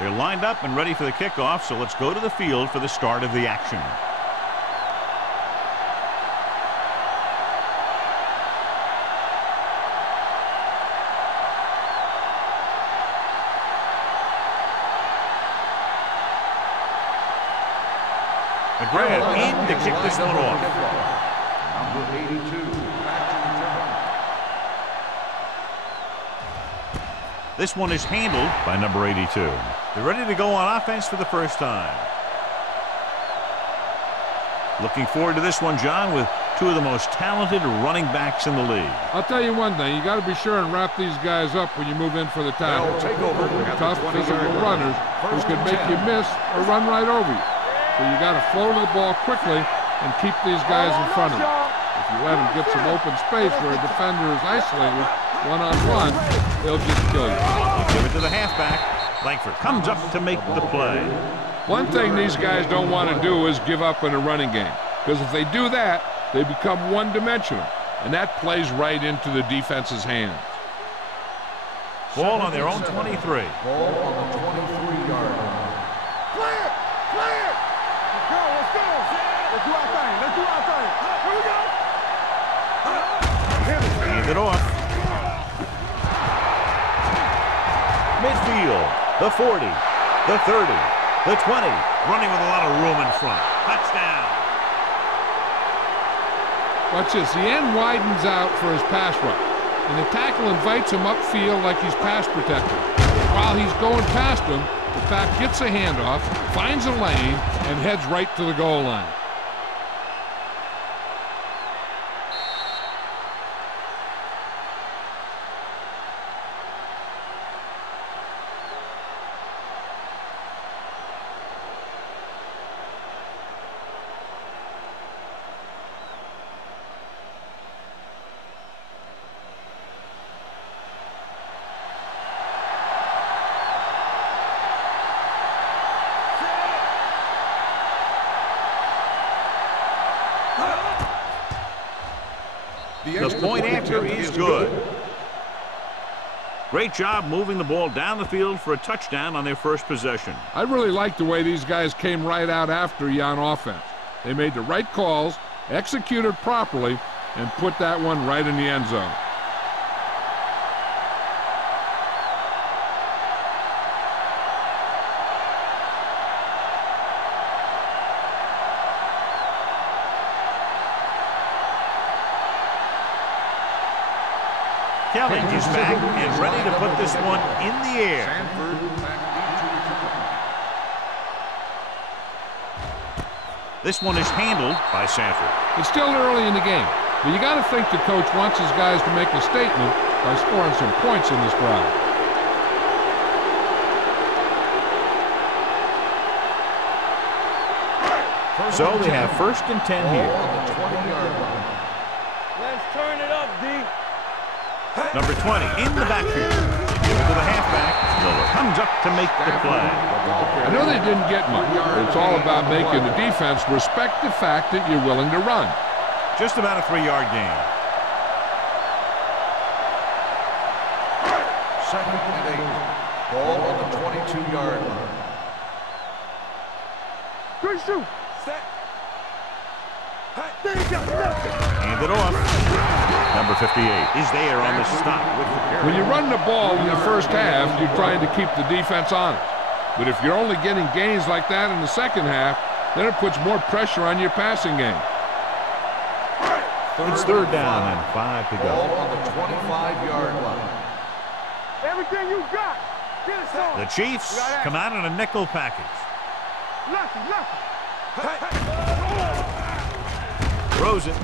They're lined up and ready for the kickoff, so let's go to the field for the start of the action. McGrath in to kick this one off. Number 82. This one is handled by number 82. They're ready to go on offense for the first time. Looking forward to this one, John, with two of the most talented running backs in the league. I'll tell you one thing. You got to be sure and wrap these guys up when you move in for the tackle. Take over. Tough physical runners who can make you miss or run right over you. So you got to flow to the ball quickly and keep these guys in front of you. If you let them get some open space where a defender is isolated one-on-one, they'll just kill you. Give it to the halfback. Langford comes up to make the play. One thing these guys don't want to do is give up in a running game, because if they do that, they become one-dimensional, and that plays right into the defense's hands. Ball on their own 23. Ball on the 23-yard line. Clear! Clear! Let's go, let's go! Let's do our thing, let's do our thing. Here we go! Hand it off. Midfield, the 40, the 30, the 20. Running with a lot of room in front. Touchdown. Watch this. The end widens out for his pass rush, and the tackle invites him upfield like he's pass protected. While he's going past him, the back gets a handoff, finds a lane, and heads right to the goal line. The point after is good. Great job moving the ball down the field for a touchdown on their first possession. I really like the way these guys came right out after you on offense. They made the right calls, executed properly, and put that one right in the end zone. Kelly is back and ready to put this one in the air. This one is handled by Sanford. It's still early in the game, but you got to think the coach wants his guys to make a statement by scoring some points in this drive. So they have 1st and 10 here. Let's turn it up, D. Number 20 in the backfield. Give it to the halfback. Miller comes up to make the play. I know they didn't get much, but it's all about making the defense respect the fact that you're willing to run. Just about a 3-yard gain. 2nd and 8. Ball on the 22-yard line. Good shoot. Set. There you go. Hand it off. Number 58 is there on the stop with the carry. When you run the ball in the first half, you're trying to keep the defense honest. But if you're only getting gains like that in the second half, then it puts more pressure on your passing game. It's 3rd down and 5 to go. Ball on the 25-yard line. Everything you got. Get us on. The Chiefs come out in a nickel package. Lucky, lucky. Throws it.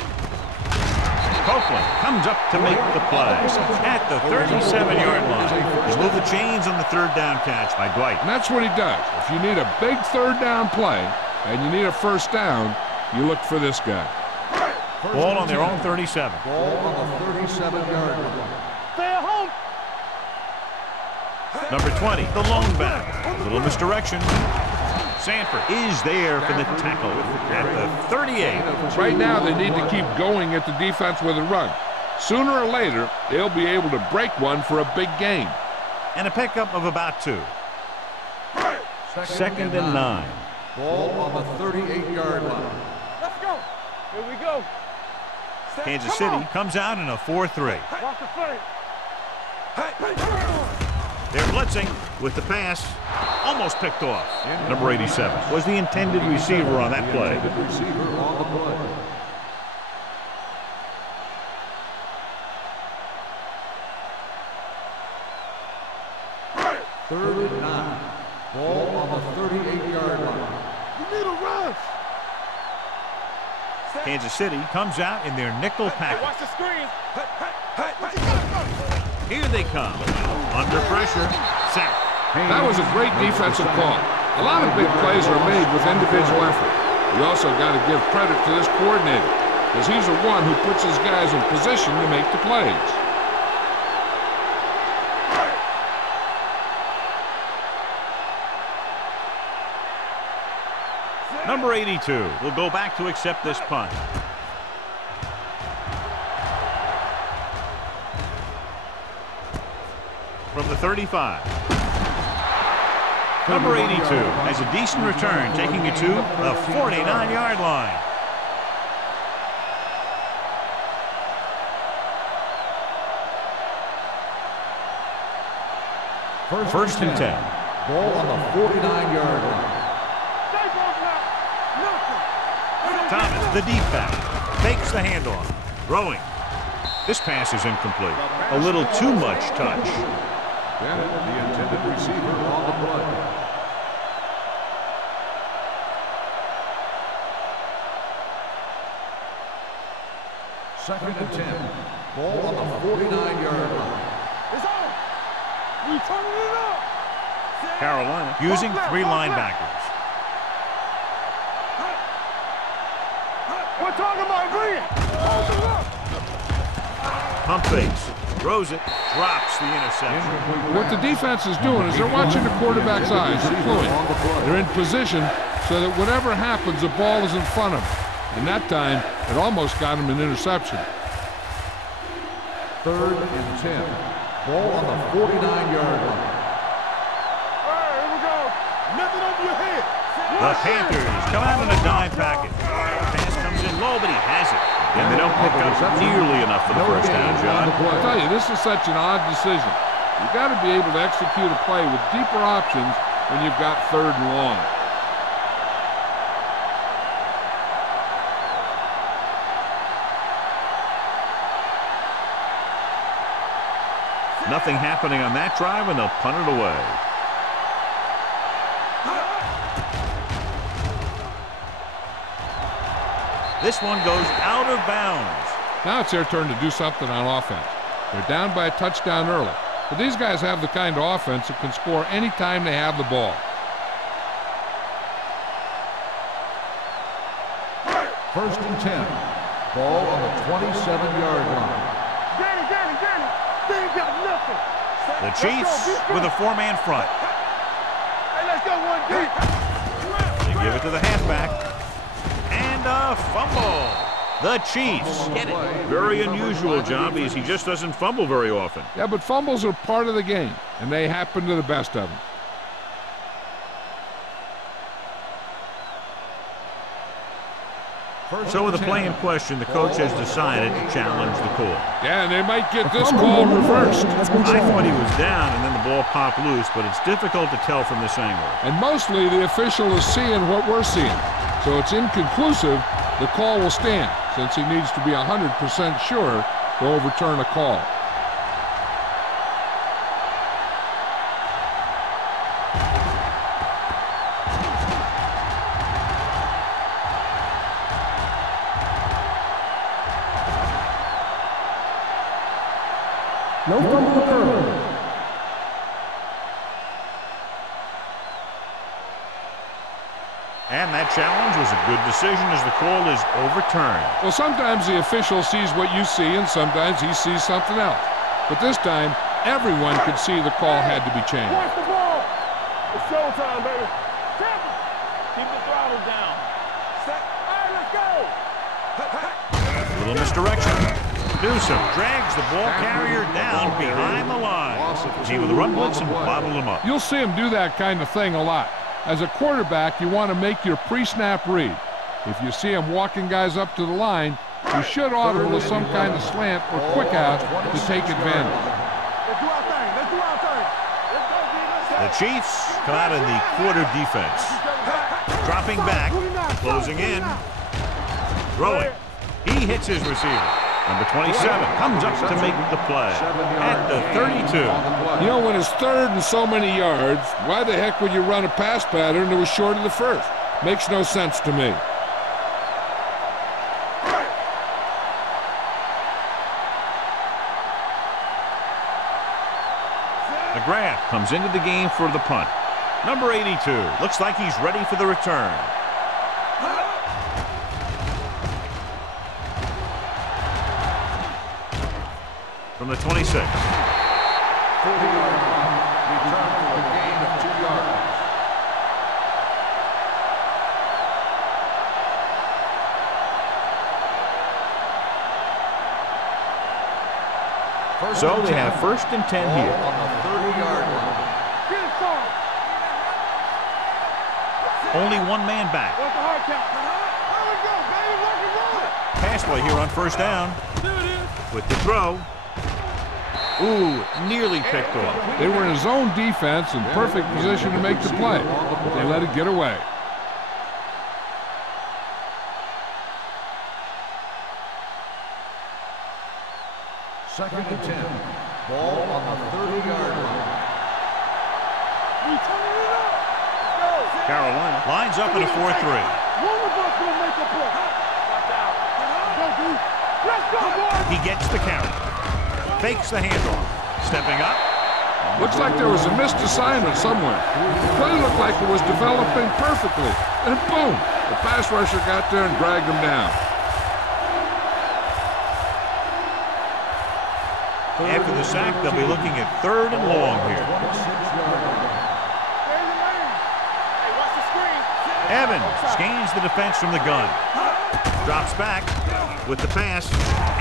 Copeland comes up to make the play at the 37-yard line. He's moved the chains on the 3rd down catch by Dwight. And that's what he does. If you need a big 3rd down play and you need a 1st down, you look for this guy. Ball on their own 37. Ball on the 37-yard line. Stay at home. Number 20, the lone back. A little misdirection. Sanford is there for the tackle at the 38. Right now, they need to keep going at the defense with a run. Sooner or later, they'll be able to break one for a big gain. And a pickup of about 2. 2nd and 9. Ball on the 38-yard line. Let's go. Here we go. Kansas City comes out in a 4-3. Watch the flank. They're blitzing with the pass. Almost picked off. Number 87 was the intended receiver on that play. Receiver on the play. Third and 9. Ball on the 38-yard line. You need a rush. Kansas City comes out in their nickel package. Watch the screen. Here they come. Under pressure. Sack. That was a great defensive call. A lot of big plays are made with individual effort. You also got to give credit to this coordinator, because he's the one who puts his guys in position to make the plays. Number 82 will go back to accept this punt. From the 35. Number 82 has a decent return, taking it to the 49-yard line. First and 10. Ball on the 49-yard line. Thomas, the deep back, takes the handoff. Throwing. This pass is incomplete. A little too much touch. Bennett, the intended receiver on the play. Second and 10. Ball on the 49-yard line. It's on. We turning it up. Carolina using 3 linebackers. We're talking about green. Pump fakes. Throws it. Drops the interception. What the defense is doing is they're watching the quarterback's eyes. They're fluid. They're in position so that whatever happens, the ball is in front of them. And that time, it almost got him an interception. Third and 10. Ball on the 49-yard line. All right, here we go. Nothing over your head. The Panthers come out in a dime package. Pass comes in low, but he has it. And they don't pick up nearly enough for the first down, John. I tell you, this is such an odd decision. You've got to be able to execute a play with deeper options when you've got 3rd and long. Nothing happening on that drive, and they'll punt it away. This one goes out of bounds. Now it's their turn to do something on offense. They're down by a touchdown early. But these guys have the kind of offense that can score any time they have the ball. First and 10. Ball on the 27-yard line. Danny. They ain't got nothing. The Chiefs with a 4-man front. Hey, let's go one deep. They give it to the halfback. And a fumble. The Chiefs get it. Very unusual job because he just doesn't fumble very often. Yeah, but fumbles are part of the game, and they happen to the best of them. So with the play in question, the coach has decided to challenge the call. Yeah, and they might get this call reversed. I thought he was down and then the ball popped loose, but it's difficult to tell from this angle. And mostly the official is seeing what we're seeing. So it's inconclusive. The call will stand since he needs to be 100% sure to overturn a call. No fumble occurred. And that challenge was a good decision as the call is overturned. Well, sometimes the official sees what you see, and sometimes he sees something else. But this time, everyone could see the call had to be changed. Watch the ball. It's showtime, baby. Keep the throttle down. Set. All right, let's go. A little misdirection. Newsome drags the ball carrier down behind the line. He with a run blitz and bottled him up. You'll see him do that kind of thing a lot. As a quarterback, you want to make your pre-snap read. If you see him walking guys up to the line, you should audible to some kind of slant or quick out to take advantage. Let's do our thing. Let's do our thing. Let's go, D. Let's go. The Chiefs come out in the quarter defense. Dropping back, closing in, throwing. He hits his receiver. Number 27 comes up to make the play at the 32. You know, when it's third and so many yards, why the heck would you run a pass pattern that was short of the first? Makes no sense to me. McGrath comes into the game for the punt. Number 82 looks like he's ready for the return. From the 26. 40-yard line. Return for a gain of 2 yards. So they have first and 10 here. On the 30-yard line. Get it, son. Only one man back. What's the hard count? There we go, baby. Rock and roll. Pass play here on first down. There it is. With the throw. Ooh, nearly picked off. They were in a zone defense in perfect position to make the play, but they let it get away. Second and 10. Ball on the 30-yard line. We turning it up. Let's go. Carolina lines up in a 4-3. One of us gonna make a play. Watch out. Let's go, D. Let's go, boys. He gets the carry. Fakes the handoff. Stepping up. Looks like there was a missed assignment somewhere. The play looked like it was developing perfectly, and boom, the pass rusher got there and dragged him down. After the sack, they'll be looking at 3rd and long here. 26-yard line. Stay in the lane. Hey, watch the screen. Evans scans the defense from the gun. Drops back with the pass,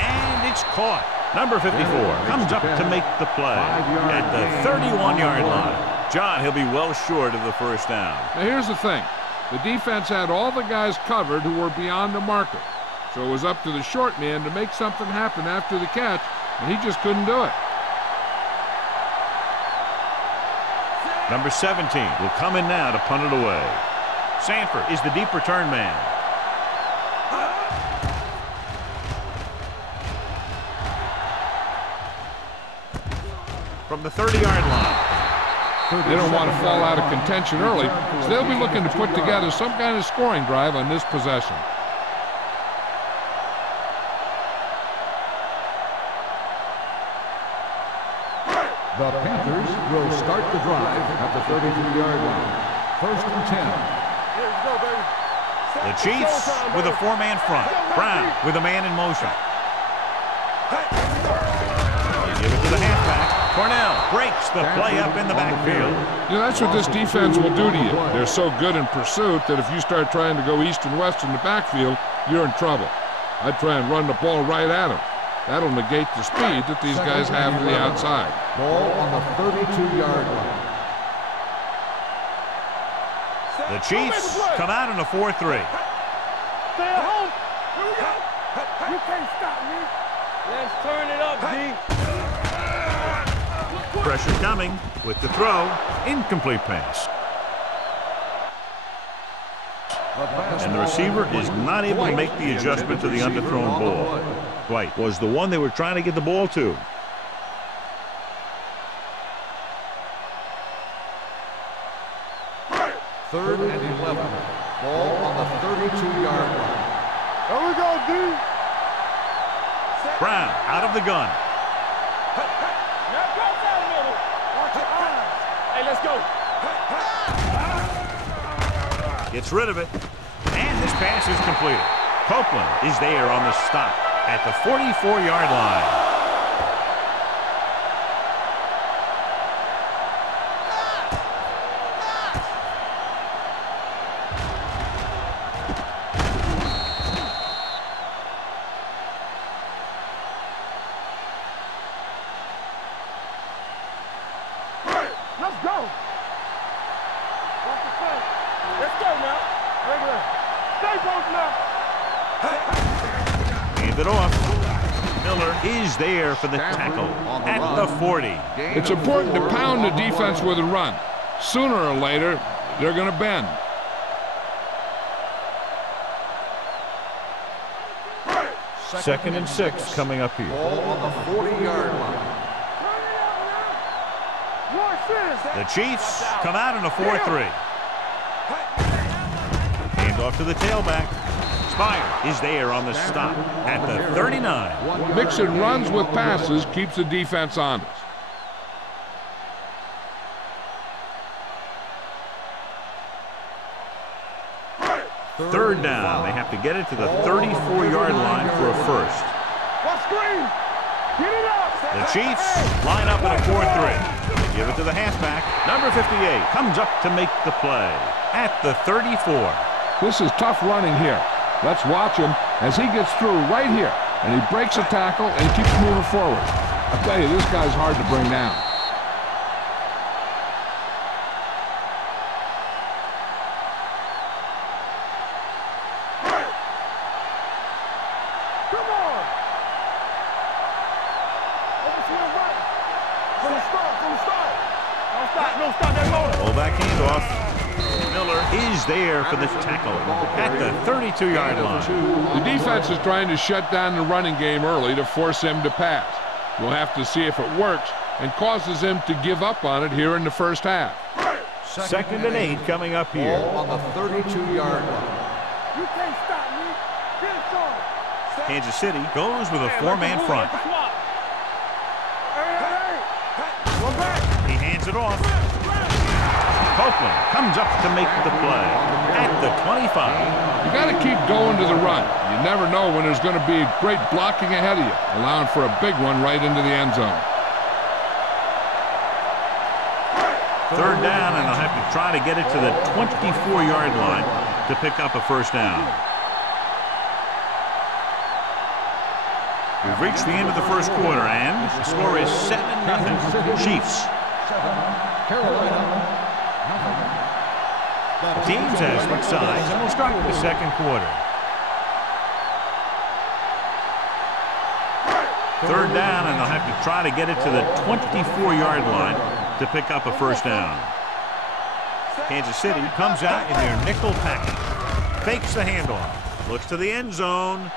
and it's caught. Number 54 comes up to make the play at the 31-yard line. John, he'll be well short of the first down. Now here's the thing. The defense had all the guys covered who were beyond the marker. So it was up to the short man to make something happen after the catch, and he just couldn't do it. Number 17 will come in now to punt it away. Sanford is the deep return man. From the 30-yard line. They don't want to fall out of contention early, so they'll be looking to put together some kind of scoring drive on this possession. The Panthers will start the drive at the 33-yard line. First and 10. Here we go, baby. The Chiefs with a 4-man front. Brown with a man in motion. They give it to the halfback. Cornell breaks the play up in the backfield. You know, that's what this defense will do to you. They're so good in pursuit that if you start trying to go east and west in the backfield, you're in trouble. I'd try and run the ball right at them. That'll negate the speed that these guys have to the outside. Ball on the 32-yard line. The Chiefs come out in a 4-3. Stay at home. Here we go. You can't stop me. Let's turn it up, D. Pressure coming with the throw. Incomplete pass. And the receiver is not able to make the adjustment to the underthrown ball. White was the one they were trying to get the ball to. Third and 11. Ball on the 32-yard line. Here we go, D. Brown out of the gun. Now go down middle. Watch your eyes. Hey, let's go. Gets rid of it. And this pass is completed. Copeland is there on the stop at the 44-yard line. Let's go. Watch the fence. Hand it off. Miller is there for the tackle at the 40. It's important to pound the defense with a run. Sooner or later, they're going to bend. Second and 6 coming up here. Ball on the 40-yard line. The Chiefs come out in a 4-3. Hand off to the tailback. Spire is there on the stop at the 39. Mixing runs with passes keeps the defense honest. Third down. They have to get it to the 34-yard line for a first. The Chiefs line up in a 4-3. They give it to the halfback. Number 58 comes up to make the play at the 34. This is tough running here. Let's watch him as he gets through right here. And he breaks a tackle and keeps moving forward. I tell you, this guy's hard to bring down. Fullback handoff. Miller is there for the tackle at the 32-yard line. The defense is trying to shut down the running game early to force him to pass. We'll have to see if it works and causes him to give up on it here in the first half. Second and 8 coming up here. Ball on the 32-yard line. You can't stop me. Get it on. Kansas City goes with a 4-man front. He hands it off. Copeland comes up to make the play at the 25. You got to keep going to the run. You never know when there's going to be great blocking ahead of you, allowing for a big one right into the end zone. Third down, and they'll have to try to get it to the 24-yard line to pick up a first down. We've reached the end of the first quarter, and the score is 7-0. Chiefs. Carolina. Teams have switched sides, and we'll start with the second quarter. Third down, and they'll have to try to get it to the 24-yard line to pick up a first down. Kansas City comes out in their nickel package. Fakes the handoff. Looks to the end zone.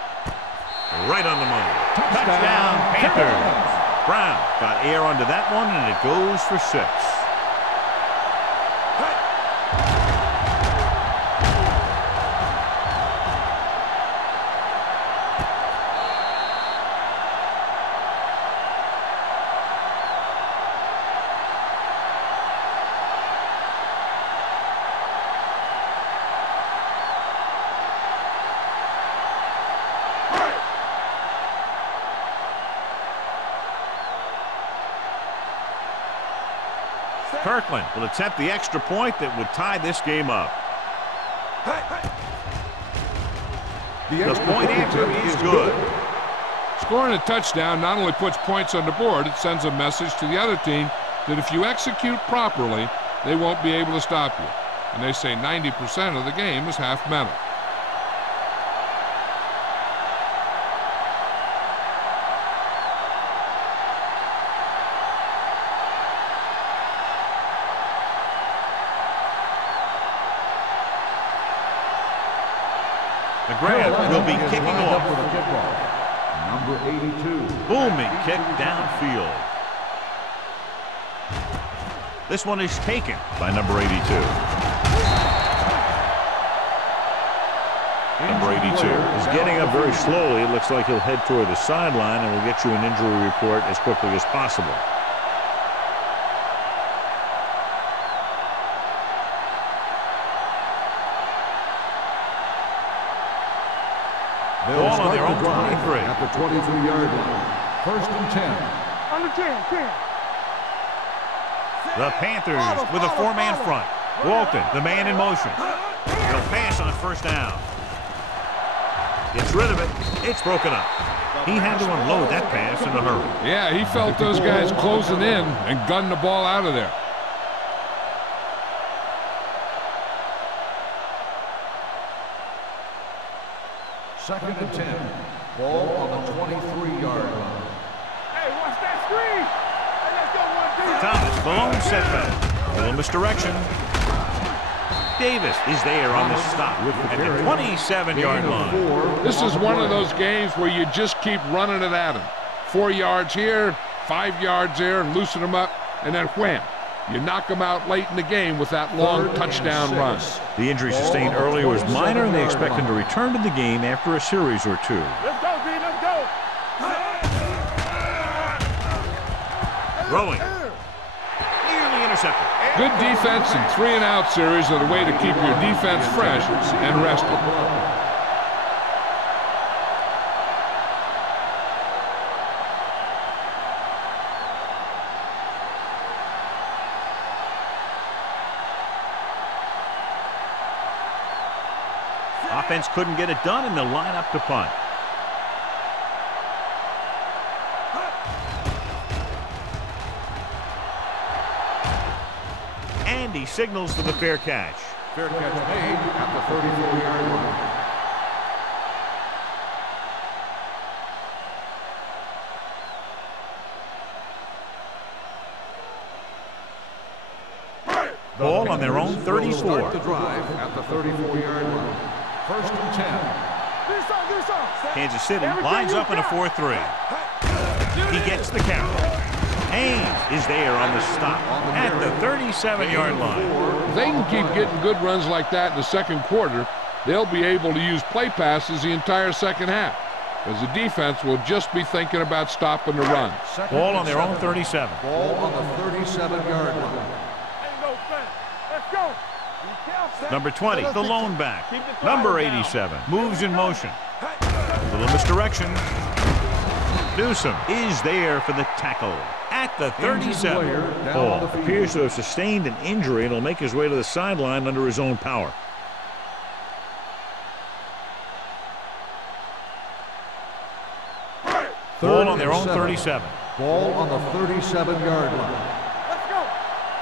Right on the money. Touchdown, Panthers. Brown got air onto that one, and it goes for 6. Kirkland will attempt the extra point that would tie this game up. The point answer is good. Scoring a touchdown not only puts points on the board, it sends a message to the other team that if you execute properly, they won't be able to stop you. And they say 90% of the game is half mental. The Grant will be kicking off. Number 82. Booming kick downfield. This one is taken by number 82. Number 82 is getting up very slowly. It looks like he'll head toward the sideline, and we'll get you an injury report as quickly as possible. They'll Ball on start their the own drive 23. at the 23-yard line. First and 10. Under 10. The Panthers with a 4-man front. Walton, the man in motion. He'll pass on first down. Gets rid of it. It's broken up. He had to unload that pass in a hurry. Yeah, he felt those guys closing in and gunned the ball out of there. Second and 10. Ball on the 23-yard line. Hey, watch that screen. Hey, let's go one deep. Thomas, the lone setback. Little misdirection. Davis is there on the stop at the 27-yard line. This is one of those games where you just keep running it at him. 4 yards here, 5 yards there, and loosen them up, and then wham. You knock them out late in the game with that long touchdown run. The injury sustained earlier was minor, and they expect him to return to the game after a series or two. Let's go, D. Let's go. Throwing. Nearly intercepted. Good defense and 3-and-out series are the way to keep your defense fresh and rested. Offense couldn't get it done, and they'll line up to punt. And he signals for the fair catch. Fair catch made at the 34-yard line. Ball on their own 34. Start the drive at the 34-yard line. First and 10. Kansas City lines up in a 4-3. He gets the carry. Haynes is there on the stop at the 37-yard line. If they can keep getting good runs like that in the second quarter, they'll be able to use play passes the entire second half, as the defense will just be thinking about stopping the run. Ball on their own 37. Ball on the 37-yard line. Let's go. Number 20, the lone back. Number 87 moves in motion. Little misdirection. Newsome is there for the tackle at the 37. Hall appears to have sustained an injury and will make his way to the sideline under his own power. Ball on their own 37. Ball on the 37-yard line. Let's go. All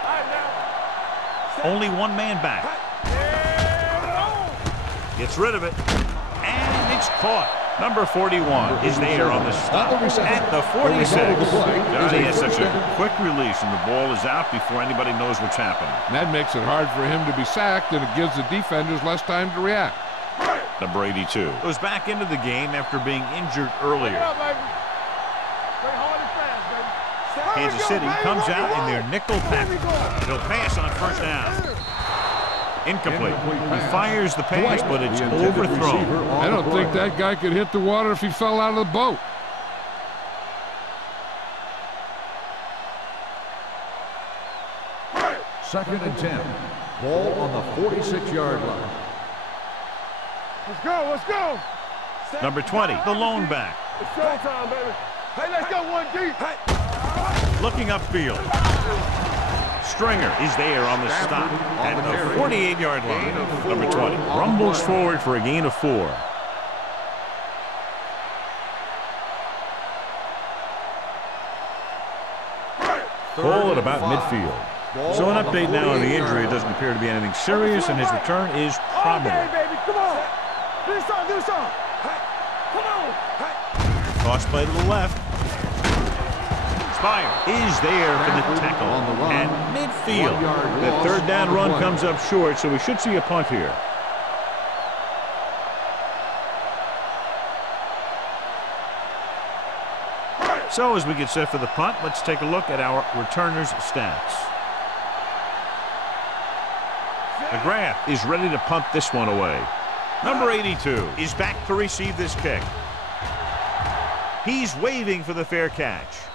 right, now. Only one man back. Gets rid of it. And it's caught. Number 41 is there on the stop at the 46. Johnny has such a quick release, and the ball is out before anybody knows what's happening. And that makes it hard for him to be sacked, and it gives the defenders less time to react. Number 82 goes back into the game after being injured earlier. Kansas City comes out in their nickel package. They'll pass on first down. Incomplete. He fires the pass, but it's overthrown. I don't think that guy could hit the water if he fell out of the boat. Second and 10. Ball on the 46-yard line. Let's go. Let's go. Number 20, the lone back. It's showtime, baby. Hey, let's go one deep. Hey. Looking upfield. Stringer is there on the stop at the 48-yard line. Number 20 rumbles forward for a gain of 4. Ball at about midfield. So an update now on the injury. It doesn't appear to be anything serious, and his return is probable. Okay, baby, come on. Do something, do something. Come on. Toss play to the left. Spire is there for the tackle at midfield. The third down run comes up short, so we should see a punt here. So as we get set for the punt, let's take a look at our returners' stats. McGrath is ready to punt this one away. Number 82 is back to receive this kick. He's waving for the fair catch.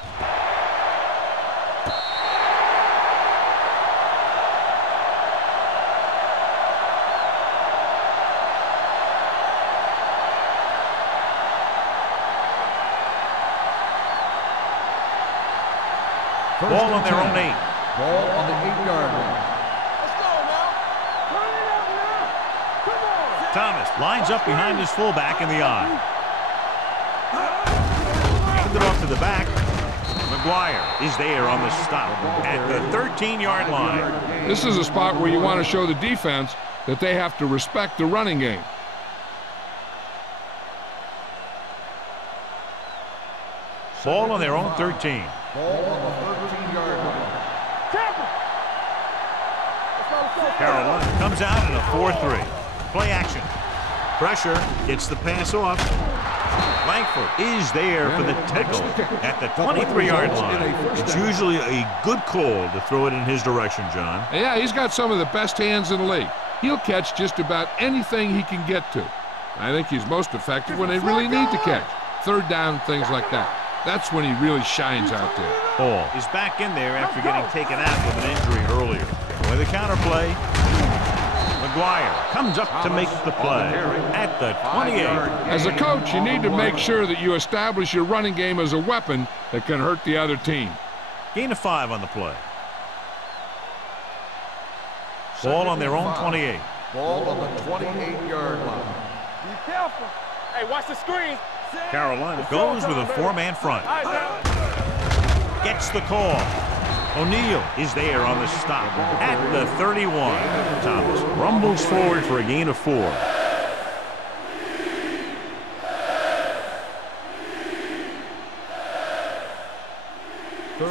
Ball on their own 8. Ball on the 8-yard line. Let's go now. Turn it up now. Come on. Thomas lines up behind his fullback in the eye. Handed off to the back. McGuire is there on the stop at the 13-yard line. This is a spot where you want to show the defense that they have to respect the running game. Ball on their own 13. Ball on the 13-yard line. Carolina comes out in a 4-3. Play action. Pressure gets the pass off. Langford is there for the tackle at the 23-yard line. It's usually a good call to throw it in his direction, John. Yeah, he's got some of the best hands in the league. He'll catch just about anything he can get to. I think he's most effective when they really need to catch. Third down, things like that. That's when he really shines out there. Hall is back in there after getting taken out with an injury earlier. With a counter play, McGuire comes up to make the play at the 28. As a coach, you need to make sure that you establish your running game as a weapon that can hurt the other team. Gain of 5 on the play. Ball on their own 28. Ball on the 28-yard line. Be careful. Hey, watch the screen. Carolina goes with a 4-man front. Gets the call. O'Neal is there on the stop at the 31. Thomas rumbles forward for a gain of 4.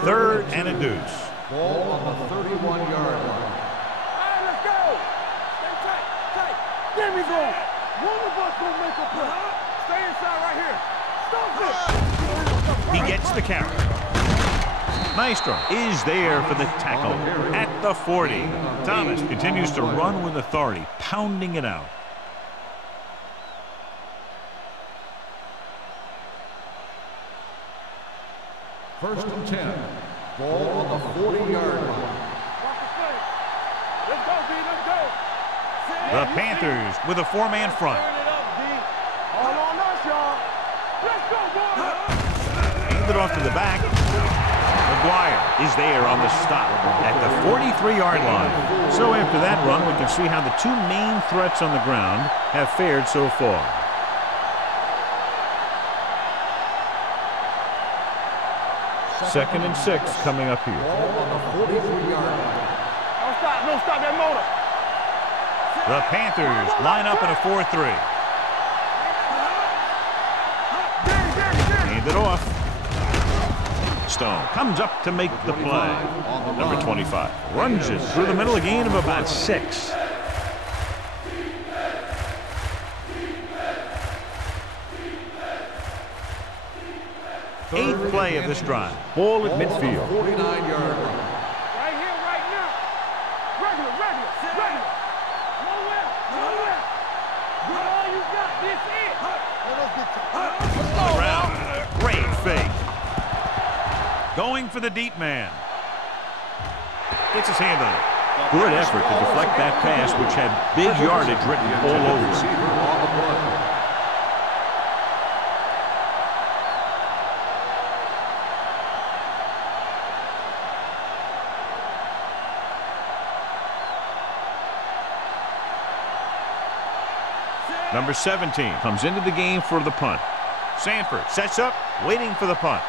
Third and a deuce. Ball on the 31-yard line. All right, let's go. Stay tight, tight. There we go. One of us will make a play. Stay inside right here. Stop it. He gets the carry. Maestro is there for the tackle at the 40. Thomas continues to run with authority, pounding it out. First and 10. Ball on the 40-yard line. Let's go, D. Let's go. The Panthers with a 4-man front. Turn it up, D. All on us, y'all. Let's go, boys. Hand it off to the back. McGuire is there on the stop at the 43-yard line. So after that run, we can see how the two main threats on the ground have fared so far. Second and 6 coming up here. Ball on the 43-yard line. Don't stop that motor. The Panthers line up in a 4-3. Hand it off. Stone comes up to make the play. Number 25 runs it through the middle, a gain of about 6. Eighth play of this drive. Ball at midfield. 49-yard line. Right here, right now. Regular. Nowhere. Good all you got. This it. Let's go, Around. Great fake. Going for the deep man. Gets his hand on it. Good effort to deflect that pass, which had big yardage written all over it. Receiver on the play. Number 17 comes into the game for the punt. Sanford sets up, waiting for the punt.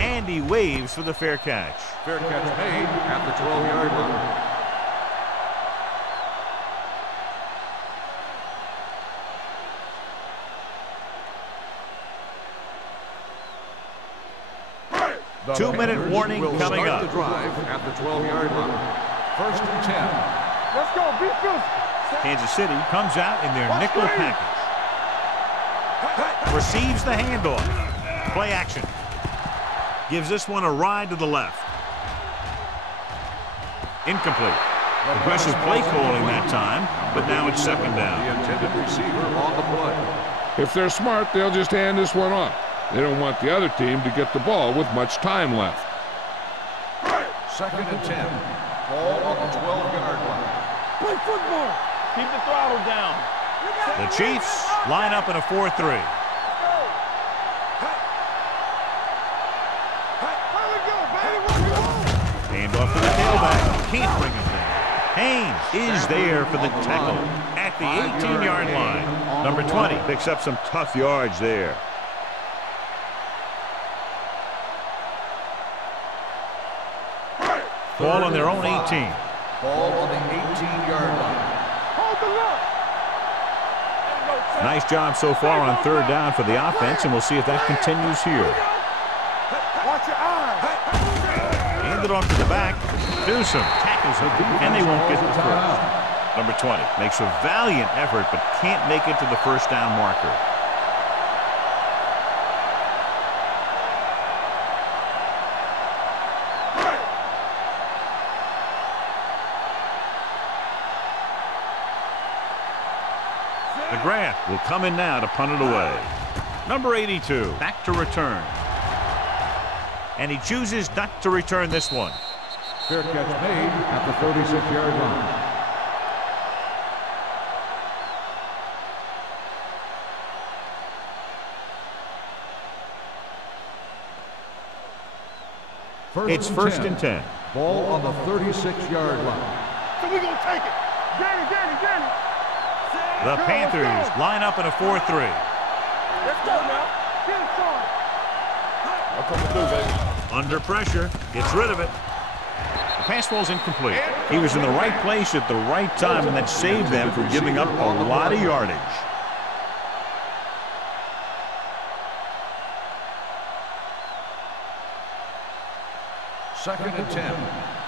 And he waves for the fair catch. Fair catch made at the 12-yard line. The 2-minute warning will coming start up. the drive at the 12-yard line. First and 10. Let's go. Be physical. Kansas City comes out in their nickel package. Receives the handoff. Play action. Gives this one a ride to the left. Incomplete. Aggressive play calling that time, but now it's second down. The intended receiver on the play. If they're smart, they'll just hand this one off. They don't want the other team to get the ball with much time left. Second and 10. Ball on the 12-yard line. Play football. Keep the throttle down. The Chiefs line up in a 4-3. Hand off to the tailback. Can't bring him down. Haynes is there for the tackle at the 18-yard line. Number 20 picks up some tough yards there. Ball on their own 18. Ball on the 18-yard line. Hold the look. Nice job so far on third down for the offense, and we'll see if that continues here. Watch your eyes. Hand it off to the back. Newsome tackles him, and they won't get the first. Number 20 makes a valiant effort, but can't make it to the first down marker. McGrath will come in now to punt it away. Number 82 back to return. And he chooses not to return this one. Fair catch made at the 36-yard line. It's first and 10. Ball on the 36-yard line. So we're going to take it. Danny. The Panthers line up in a 4-3. Let's go now. Get it started. I'll come through, baby. Under pressure, gets rid of it. The pass ball's incomplete. He was in the right place at the right time, and that saved them from giving up a lot of yardage. Second and 10.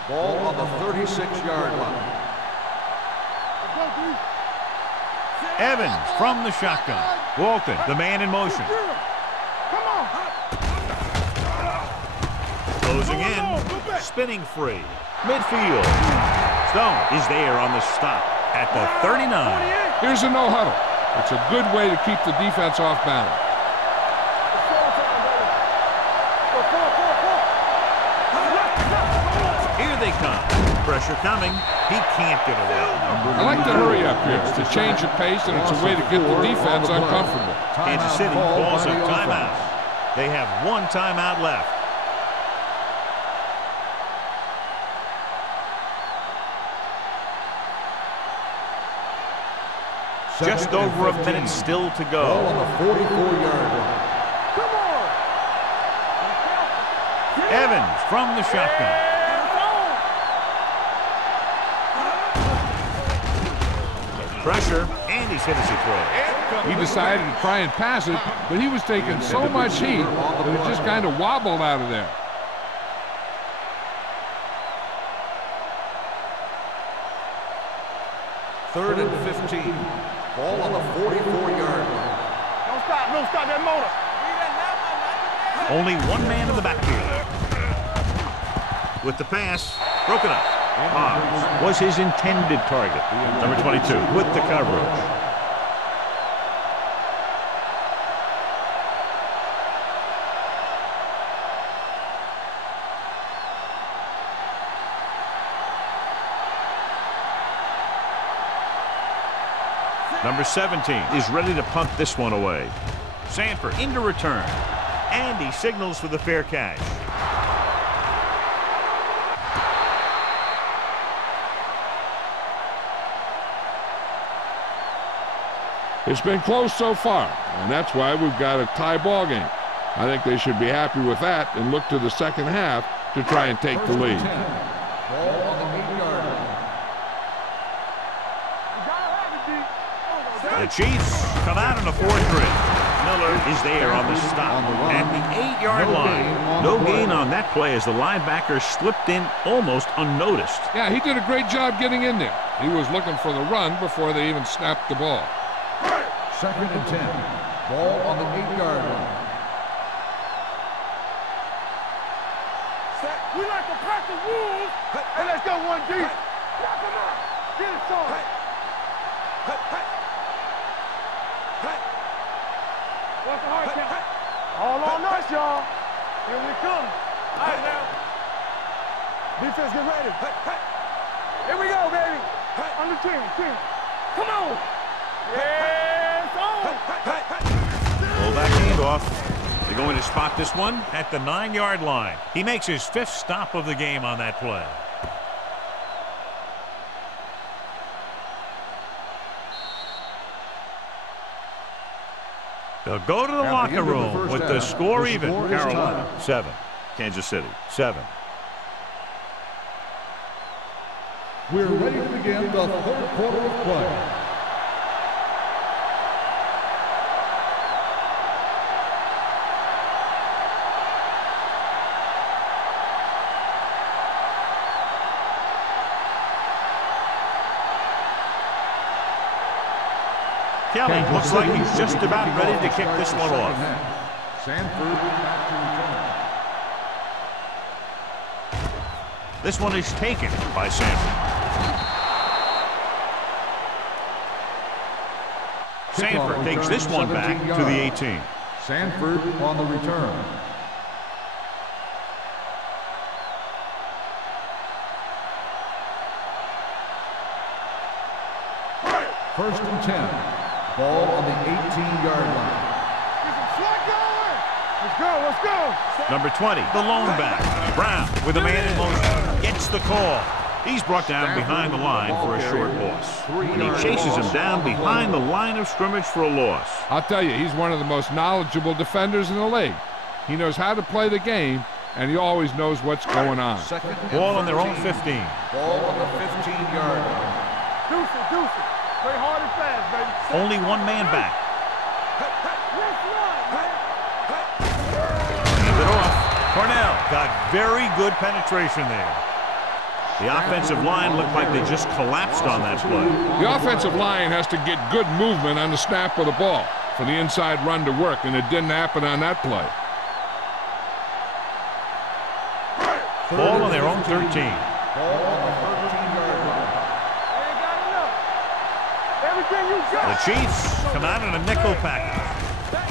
Ball on the 36-yard line. Evans from the shotgun. Walton, the man in motion. Come on. Closing in, spinning free. Midfield. Stone is there on the stop at the 39. Here's a no huddle. It's a good way to keep the defense off balance. Here they come. Pressure coming. He can't get away. I like to hurry up here. It's a change of pace, and it's a way to get the defense uncomfortable. Kansas City calls a timeout. They have one timeout left. Just over a minute still to go. Ball on the 44-yard line. Come on. Evans from the shotgun. Pressure, and he's hit as he throws. He decided to try and pass it, but he was taking so much heat that it just kind of wobbled out of there. Third and 15. Ball on the 44-yard line. Don't stop that motor. Only one man in the backfield. With the pass, broken up. Hobbs was his intended target. Number 22 with the coverage. Number 17 is ready to punt this one away. Sanford into return. And he signals for the fair catch. It's been close so far, and that's why we've got a tie ball game. I think they should be happy with that and look to the second half to try and take the lead. Ball on the 8-yard line. The Chiefs come out in a 4-3. Miller is there on the stop at the 8-yard line. No gain on that play as the linebacker slipped in almost unnoticed. Yeah, he did a great job getting in there. He was looking for the run before they even snapped the ball. Second and 10. Ball on the 8-yard line. We like to pack the wolves, and let's go one deep. Knock them out. Get it started. What's the hard count? All on us, y'all. Here we come. All right, now. Defense, get ready. Here we go, baby. Under 10. Come on. Yes, on. Pull that handoff. They're going to spot this one at the 9-yard line. He makes his 5th stop of the game on that play. They'll go to the locker room with the score even. Carolina 7, Kansas City 7. We're ready to begin the third quarter of play. Kelly looks like he's just about ready to kick this one off. Sanford back to return. This one is taken by Sanford. Sanford takes this one back to the 18. Sanford on the return. First and 10. Ball on the 18-yard line. Let's go, let's go. Number 20, the lone back. Brown with a man in motion. Gets the call. He's brought down behind the line for a short loss. And he chases him down behind the line of scrimmage for a loss. I'll tell you, he's one of the most knowledgeable defenders in the league. He knows how to play the game, and he always knows what's going on. Ball on their own 15. Ball on the 15-yard line. Deuce it, deuce it. Play hard and fast, baby. Only one man back. Leave it off. Cornell got very good penetration there. The offensive line looked like they just collapsed on that play. The offensive line has to get good movement on the snap of the ball for the inside run to work, and it didn't happen on that play. Ball on their own 13. Ball on the 13-yard line. Ain't got enough. Everything you got. The Chiefs come out in a nickel package.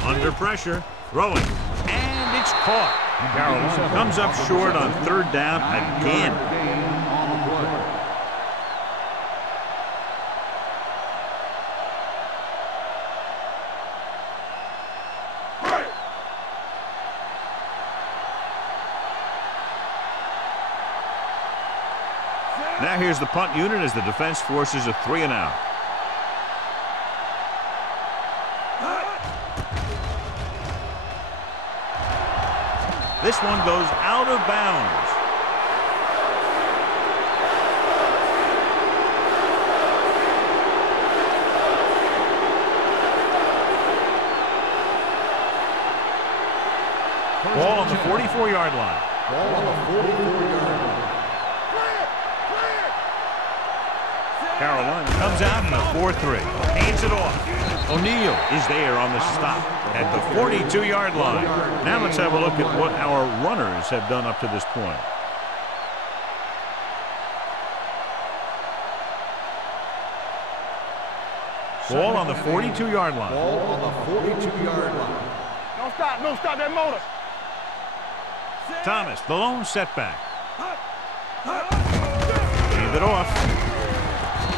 Under pressure, throwing, and it's caught. Carolina comes up short on third down again. On the play. Now here's the punt unit as the defense forces a 3-and-out. This one goes out of bounds. Ball on the 44-yard line. Ball on the 44-yard line. Carolina comes out in a 4-3. Hands it off. O'Neal is there on the stop at the 42-yard line. Now let's have a look at what our runners have done up to this point. Ball on the 42-yard line. Ball on the 42-yard line. Don't stop that motor. Thomas, the lone setback. Leave it off.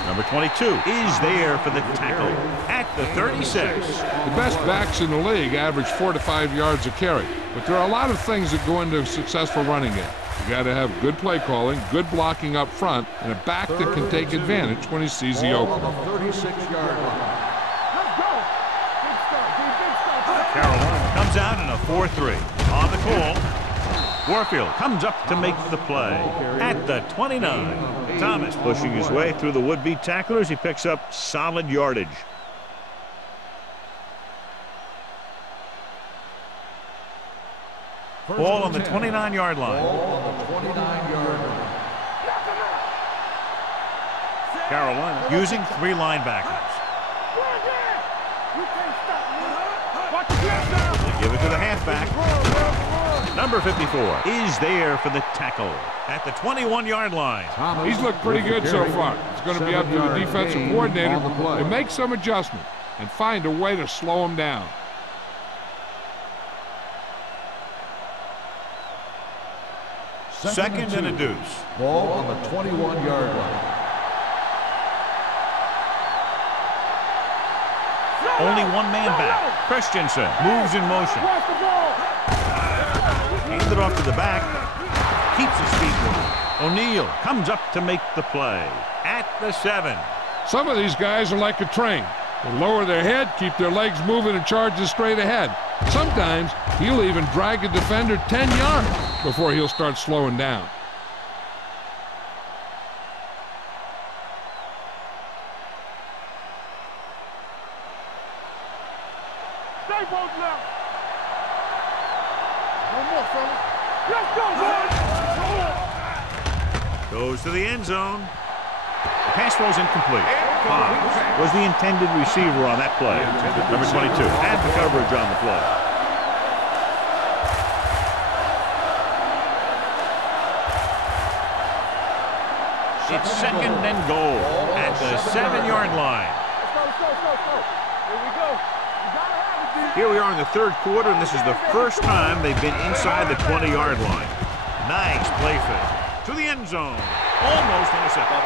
Number 22 is there for the tackle at the 36. The best backs in the league average 4 to 5 yards a carry, but there are a lot of things that go into a successful running game. You got to have good play calling, good blocking up front, and a back that can take advantage when he sees the opening. Ball on the 36-yard line. Let's go. Big start, big start. Carolina comes out in a 4-3. On the call, Warfield comes up to make the play at the 29. Thomas pushing his way through the would-be tacklers. He picks up solid yardage. Ball on the 29-yard line. Ball on the 29-yard line. Carolina using 3 linebackers. You can't stop me. Watch your left now. They give it to the halfback. Number 54 is there for the tackle at the 21-yard line. He's looked pretty good so far. It's going to be up to the defensive coordinator to make some adjustment and find a way to slow him down. Second and a deuce. Ball on the 21-yard line. Only one man back. Christensen moves in motion. Watch the ball. Hands it off to the back. Keeps his feet moving. O'Neal comes up to make the play at the 7. Some of these guys are like a train. They lower their head, keep their legs moving, and charges straight ahead. Sometimes he'll even drag a defender 10 yards before he'll start slowing down. Stay both now. One more, fellas. Let's go, boys. Goes to the end zone. The pass rolls incomplete. Hobbs was the intended receiver on that play. Number 22 had the coverage on the play. It's second and goal at the 7-yard line. Here we go. You gotta have it, Here we are in the third quarter, and this is the first time they've been inside the 20-yard line. Nice play fake to the end zone. Almost intercepted.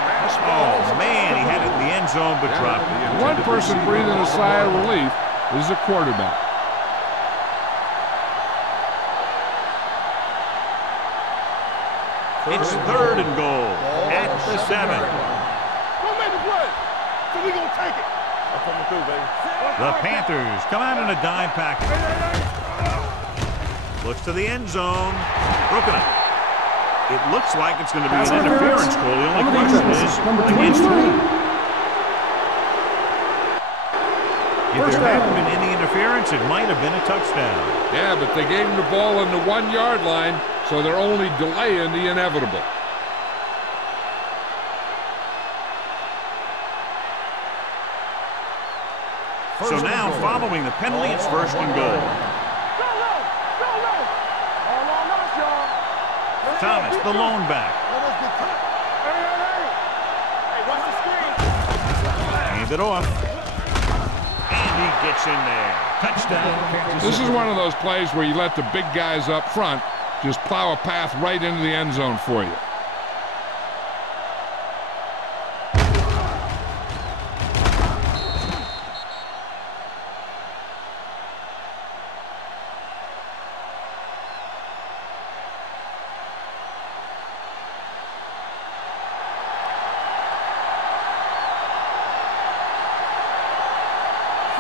Oh, man, he had it in the end zone, but dropped it. One person breathing a sigh of relief is the quarterback. It's third and goal at the 7. Don't make the play. So we gonna take it. I'm coming through, baby. The Panthers come out in a dime package. Looks to the end zone. Broken up. It looks like it's going to be an interference call. The only question is against who? If there hadn't been any interference, it might have been a touchdown. Yeah, but they gave him the ball on the 1-yard line, so they're only delaying the inevitable. So now, following the penalty, it's first and goal. Thomas, the lone back. Hand it off. And he gets in there. Touchdown. This is one of those plays where you let the big guys up front just plow a path right into the end zone for you.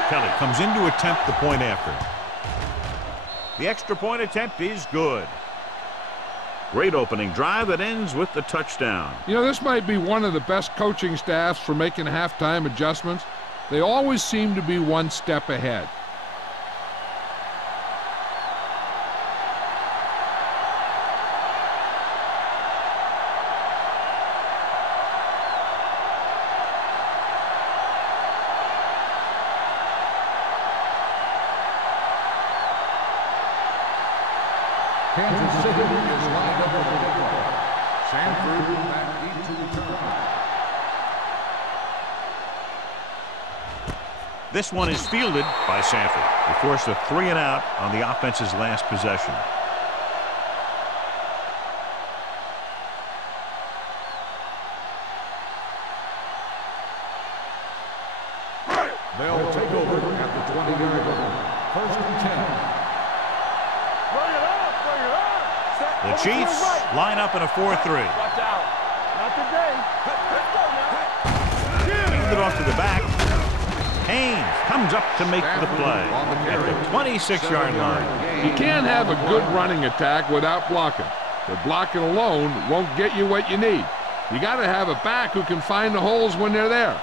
Kelly comes in to attempt the point after. The extra point attempt is good. Great opening drive that ends with the touchdown. You know, this might be one of the best coaching staffs for making halftime adjustments. They always seem to be one step ahead. Kansas City is lined up with the football. Sanford back into return. This one is fielded by Sanford. They force a 3-and-out on the offense's last possession. They'll take over at the 20-yard line. First and 10. The Chiefs line up in a 4-3. Watch out. Not today. Let's go now. Hand it off to the back. Haynes comes up to make the play at the 26-yard line. You can't have a good running attack without blocking. But blocking alone won't get you what you need. You got to have a back who can find the holes when they're there.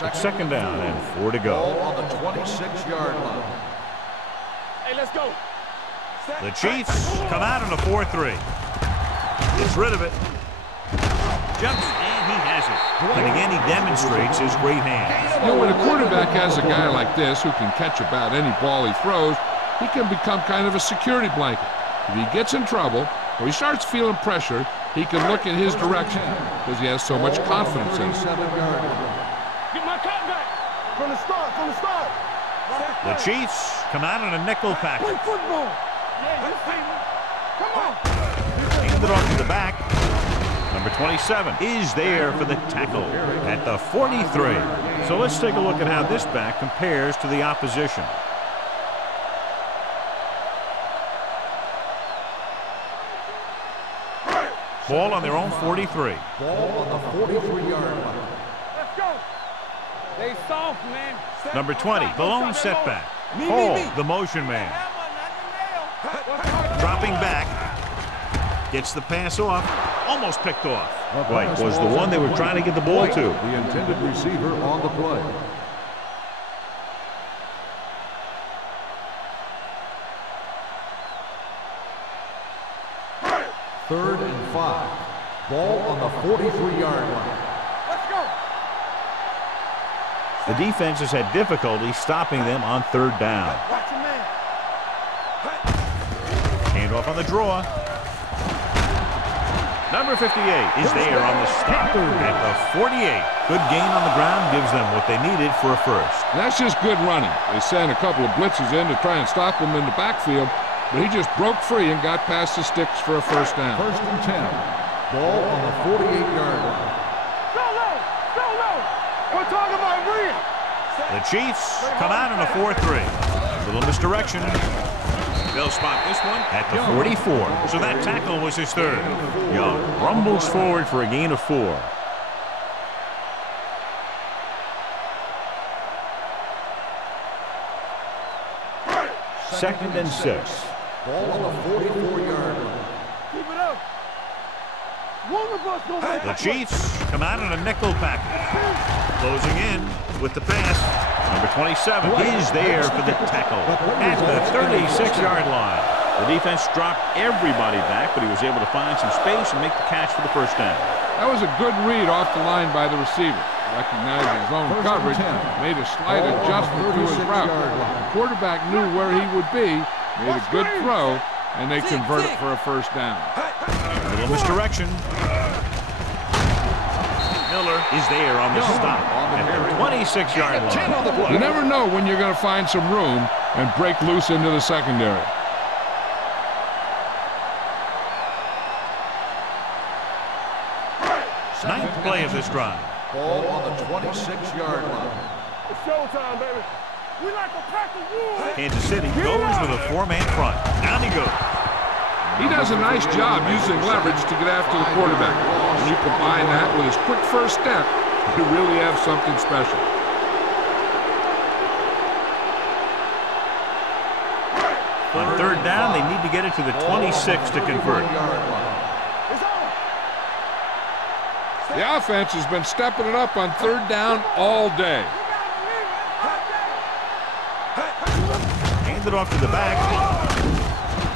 It's second down and 4 to go. On the 26-yard line. Hey, let's go. The Chiefs come out in a 4-3. Gets rid of it. Jumps, and he has it. And again, he demonstrates his great hands. You know, when a quarterback has a guy like this who can catch about any ball he throws, he can become kind of a security blanket. If he gets in trouble or he starts feeling pressure, he can look in his direction because he has so much confidence in him. Get my cut back. From the start, from the start. The Chiefs come out in a nickel package. Play football. Yeah, you see me. Come on. Hand it off to the back. Number 27 is there for the tackle at the 43. So let's take a look at how this back compares to the opposition. Ball on their own 43. Ball on the 43-yard line. Let's go. They soft, man. Number 20, the lone setback. Hall, the motion man. Dropping back. Gets the pass off. Almost picked off. White was the one they were trying to get the ball to. The intended receiver on the play. Third and 5. Ball on the 43-yard line. Let's go. The defense has had difficulty stopping them on third down. Watch your man. Handoff on the draw. Number 58 is there on the stop at the 48. Good gain on the ground gives them what they needed for a first. That's just good running. They sent a couple of blitzes in to try and stop him in the backfield, but he just broke free and got past the sticks for a first down. First and 10. Ball on the 48-yard line. Go low. Go low. We're talking about real. The Chiefs come out in a 4-3. Little misdirection. They'll spot this one at the 44. So that tackle was his third. Young rumbles forward for a gain of 4. Second and 6. Ball on the 44-yard line. Keep it up. One of us gonna make The it. Chiefs come out in a nickel package. Closing in with the pass. Number 27 is there for the tackle at the 36-yard line. The defense dropped everybody back, but he was able to find some space and make the catch for the first down. That was a good read off the line by the receiver. Recognized his own First and coverage, 10. made a slight adjustment to his route. The quarterback knew where he would be, made a good throw, and they convert it for a first down. A little misdirection. Miller is there on the stop at the 26-yard line. You never know when you're going to find some room and break loose into the secondary. Ninth play of this drive. Ball on the 26-yard line. It's showtime, baby. We like a pack of wolves. Kansas City goes with a 4-man front. Down he goes. He does a nice job using leverage to get after the quarterback. When you combine that with his quick first step, you really have something special. On third down, they need to get it to the 26 to convert. It's on. The offense has been stepping it up on third down all day. Hand it off to the back.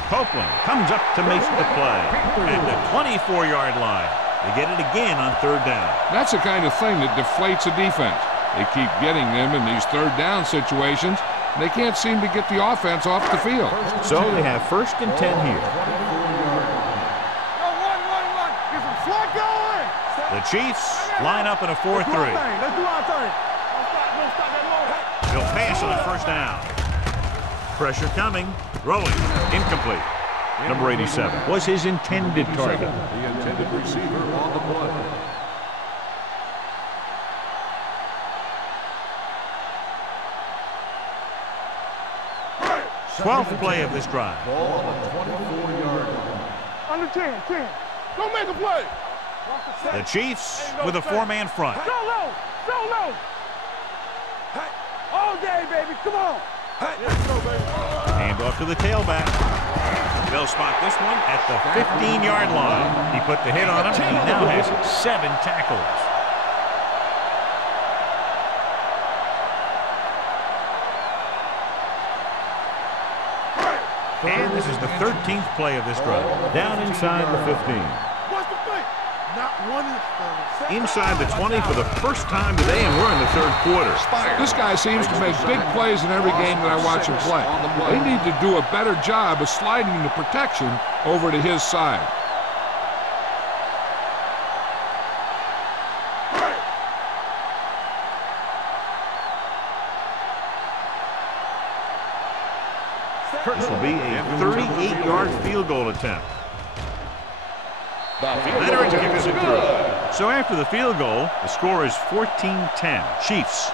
Copeland comes up to make the play at the 24-yard line. They get it again on third down. That's the kind of thing that deflates a defense. They keep getting them in these third down situations. And they can't seem to get the offense off the field. So they have first and 10 here. Get some slack going. The Chiefs line up in a 4-3. Let's do our thing. Don't stop that low. He'll pass on the first down. Pressure coming. Rolling. Incomplete. Number 87 was his intended target. The intended receiver on the play. Twelfth play of this drive. Ball on the 24-yard line. Under 10. Don't make a play. The Chiefs with a 4-man front. Go low. All day, baby. Come on. Let's go, baby. Hand off to the tailback. They'll spot this one at the 15-yard line. He put the hit on him, and he now has 7 tackles. And this is the 13th play of this drive. Down inside the 15. What's the play? Not one of the Inside the 20 for the first time today, and we're in the third quarter. This guy seems to make big plays in every game that I watch him play. They need to do a better job of sliding the protection over to his side. This will be a 38-yard field goal attempt. Leonard kicks it through. So after the field goal, the score is 14-10. Chiefs.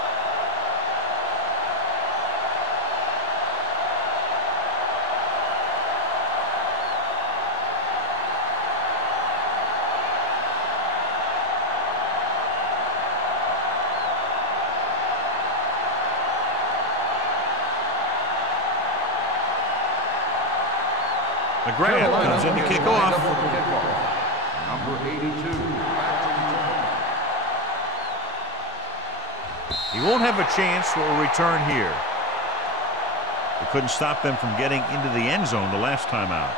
McGrath comes in to kick off. Number 82. He won't have a chance for a return here. They couldn't stop them from getting into the end zone the last time out.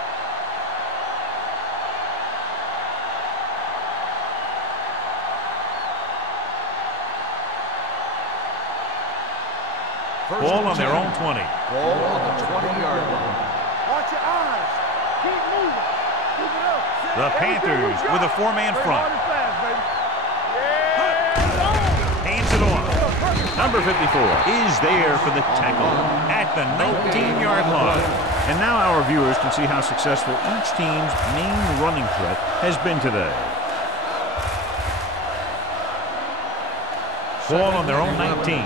Ball on their own 20. Ball on the 20-yard line. Watch your eyes. Keep moving. Keep it up. The Panthers with a four-man front. Hands it off. Number 54 is there for the tackle at the 19-yard line. And now our viewers can see how successful each team's main running threat has been today. Ball on their own 19.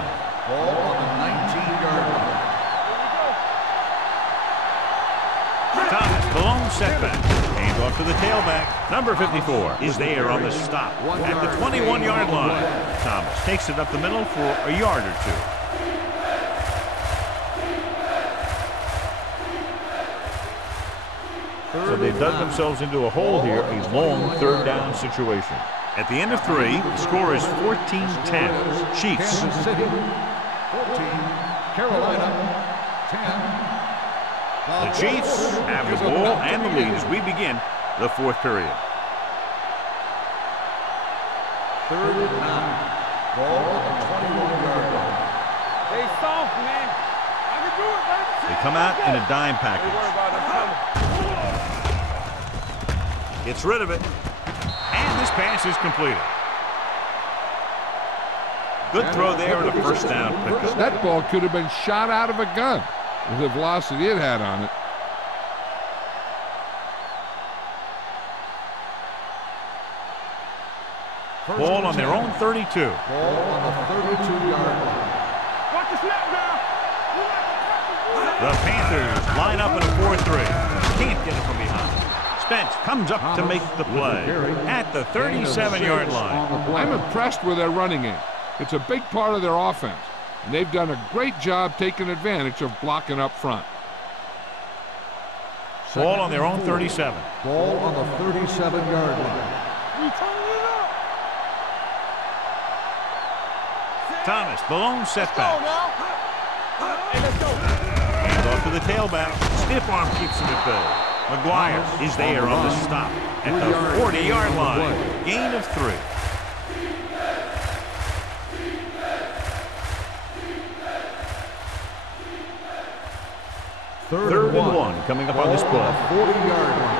Ball on the 19-yard line. Thomas, the lone setback. Hands off to the tailback. Number 54 is there on the stop at the 21-yard line. Thomas takes it up the middle for a yard or two. So they dug themselves into a hole here, a long third down situation. At the end of 3, the score is 14-10. Chiefs. Kansas City, 14. Carolina, 10. The Chiefs have the ball and the lead as we begin the fourth period. 3rd and 9. Ball on the 21-yard line. Stay soft, man. I can do it, man. They come out in a dime package. Gets rid of it. And this pass is completed. Good throw there and a first down pickup. That ball could have been shot out of a gun with the velocity it had on it. Ball on their own 32. Ball on the 32-yard line. Watch the snap down. The Panthers line up in a 4-3. Can't get it from behind. Spence comes up to make the play at the 37-yard line. I'm impressed with their running game. It's a big part of their offense, and they've done a great job taking advantage of blocking up front. Ball on their own 37. Ball on the 37-yard line. Thomas, the lone setback. Hands off to the tailback. Stiff arm keeps him at bay. McGuire is there on the stop at the 40-yard line. Gain of 3. Third and 1 coming up on this play. 40-yard line.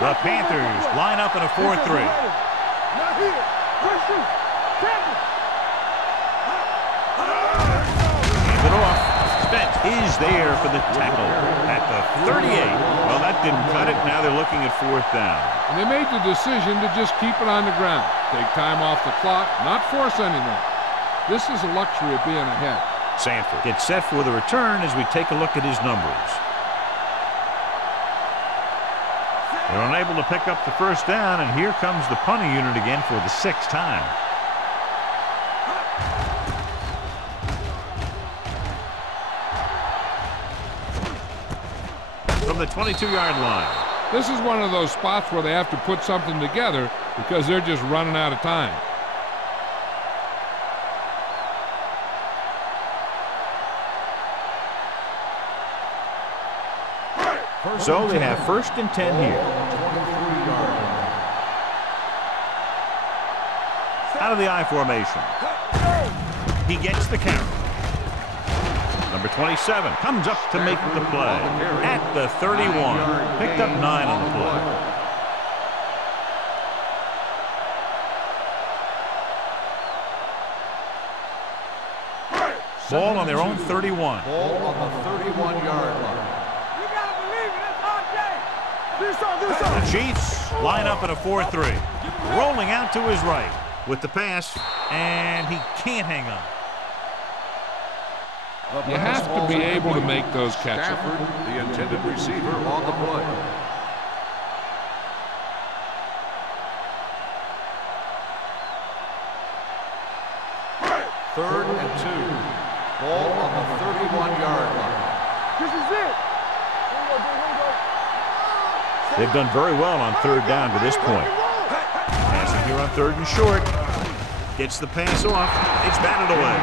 The Panthers line up in a 4-3. Not here. Good shoot. Tackle. Hands it off. Spence is there for the tackle at the 38. Well, that didn't cut it. Now they're looking at 4th down. And they made the decision to just keep it on the ground. Take time off the clock, not force anything. This is a luxury of being ahead. Sanford gets set for the return as we take a look at his numbers. They're unable to pick up the first down, and here comes the punting unit again for the 6th time. From the 22-yard line. This is one of those spots where they have to put something together because they're just running out of time. So they have 1st and 10 here. Out of the I formation. He gets the carry. Number 27 comes up to make the play at the 31. Picked up 9 on the play. Ball on their own 31. Ball on the 31-yard line. The Chiefs line up in a 4-3. Rolling out to his right with the pass, and he can't hang on. You have to be able to make those catches. Stafford, the intended receiver, on the play. Third and 2. Ball on the 31-yard line. This is it. They've done very well on 3rd down to this point. Passing here on 3rd and short. Gets the pass off. It's batted away.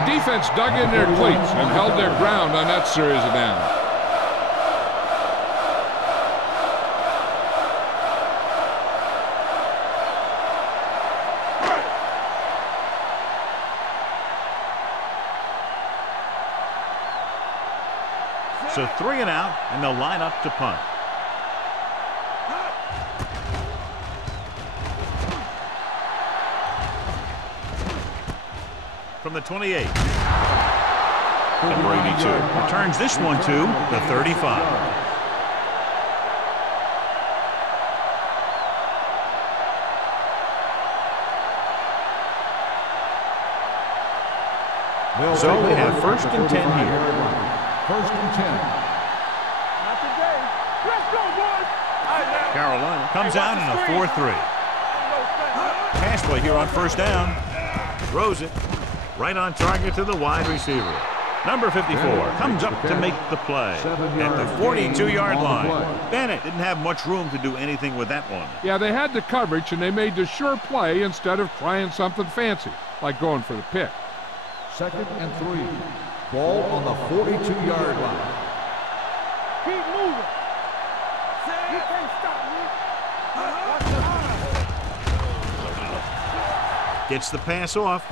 The defense dug in their cleats and held their ground on that series of downs. So 3 and out, and they'll line up to punt. From the 28. Number 82 returns this one to the 35. So they have 1st and 10 here. 1st and 10. Not today. Let's go, boys. Carolina comes out in a 4-3. Pass play here on 1st down. Throws it right on target to the wide receiver. Number 54 comes up to make the play at the 42-yard line. Bennett didn't have much room to do anything with that one. Yeah, they had the coverage, and they made the sure play instead of trying something fancy, like going for the pick. 2nd and 3. Ball on the 42-yard line. Keep moving. You can't stop me. Gets the pass off.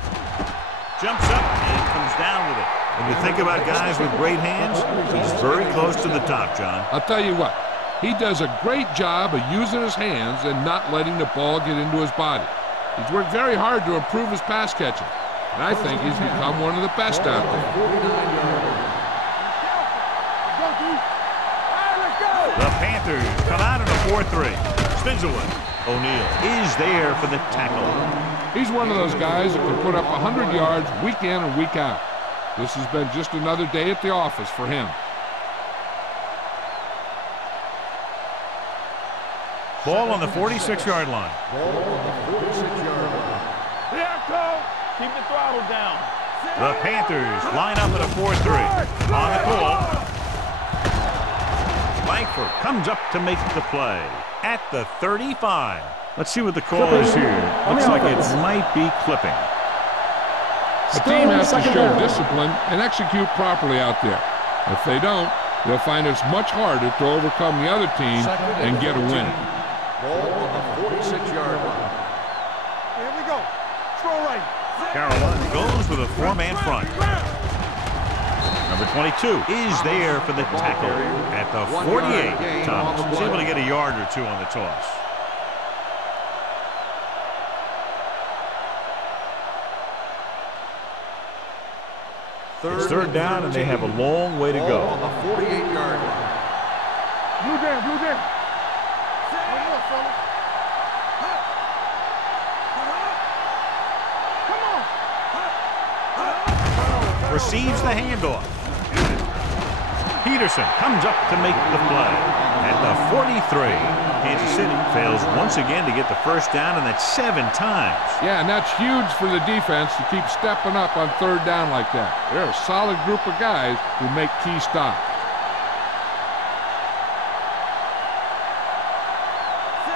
Jumps up and comes down with it. When you think about guys with great hands, he's very close to the top, John. I'll tell you what, he does a great job of using his hands and not letting the ball get into his body. He's worked very hard to improve his pass catching, and I think he's become one of the best out there. The Panthers come out in a 4-3. Spins away. O'Neal is there for the tackle. He's one of those guys that can put up 100 yards week in and week out. This has been just another day at the office for him. Ball on the 46-yard line. Ball on the 46-yard line. Here, Cole. Keep the throttle down. The Panthers line up at a 4-3. On the call. Langford comes up to make the play at the 35. Let's see what the call is here. Looks like it might be clipping. The team has to show discipline and execute properly out there. If they don't, they'll find it's much harder to overcome the other team and get a win. Ball on the 46-yard line. Here we go. Throw right. Carolina goes with a 4-man front. Number 22 is there for the tackle at the 48. Thomas was able to get a yard or two on the toss. It's 3rd down, and they have a long way to go. On the 48-yard line. Blue down, blue down. One more, fella. Come on. Receives the handoff. Peterson comes up to make the play at the 43. Kansas City fails once again to get the 1st down, and that's 7 times. Yeah, and that's huge for the defense to keep stepping up on 3rd down like that. They're a solid group of guys who make key stops.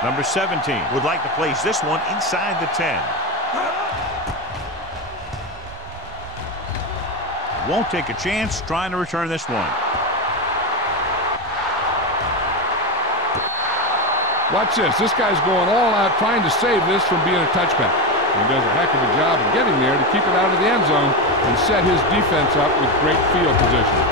Number 17 would like to place this one inside the 10. Won't take a chance trying to return this one. Watch this. This guy's going all out trying to save this from being a touchback. He does a heck of a job of getting there to keep it out of the end zone and set his defense up with great field position.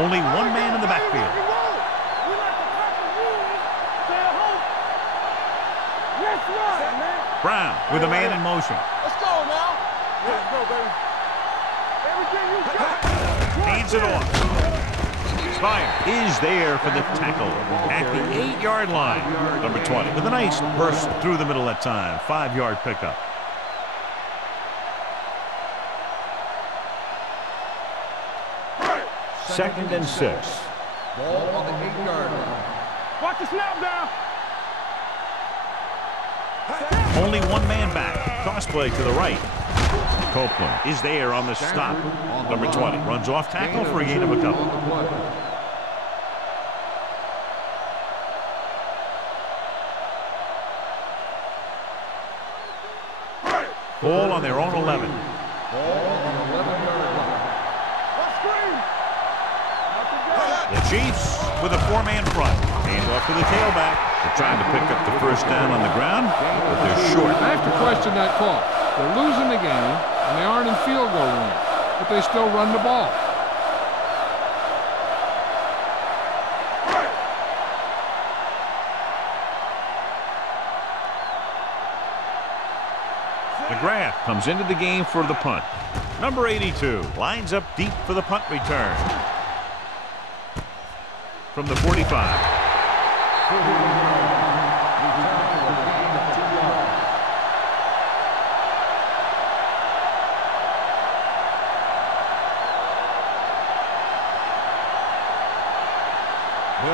Only one man in the backfield. Brown with a man in motion. Let's go now. Let's go, baby. Everything you got. Hands it off. Spire is there for the tackle at the 8-yard line. Number 20 with a nice burst through the middle that time. 5-yard pickup. Second and 6. Ball on the 8-yard line. Watch the snap down. Only one man back. Toss play to the right. Copeland is there on the stop. Number 20 runs off tackle for a gain of a couple. Ball on their own 11. Ball on the 11-yard line. Let's screen. The Chiefs with a 4-man front. Hand off to the tailback. They're trying to pick up the first down on the ground, but they're short. I have to question that call. They're losing the game, and they aren't in field goal range, but they still run the ball. McGrath comes into the game for the punt. Number 82 lines up deep for the punt return. From the 45.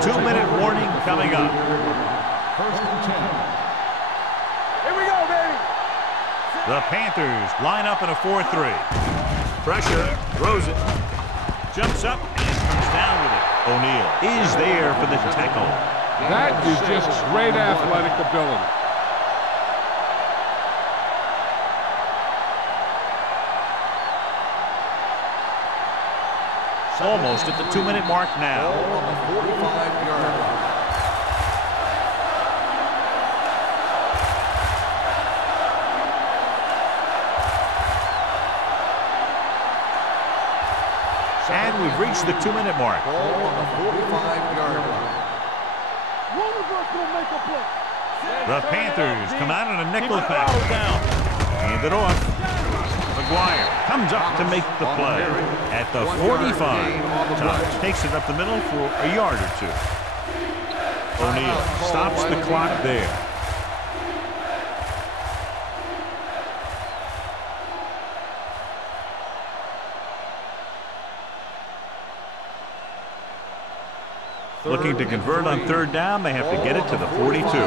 2-minute warning coming up. First and 10. Here we go, baby. The Panthers line up in a 4-3. Pressure, throws it, jumps up, and comes down with it. O'Neal is there for the tackle. That is just great athletic ability. Almost at the 2-minute mark now. On the 45-yard line. And we've reached the 2-minute mark. Ball on the 45-yard line. One of us will make a play. The Panthers come out in a nickel pack. Down. Hand it off. McGuire comes up to make the play at the 45. Thomas takes it up the middle for a yard or two. O'Neal stops the clock there. Looking to convert on 3rd down, they have to get it to the 42. Defense,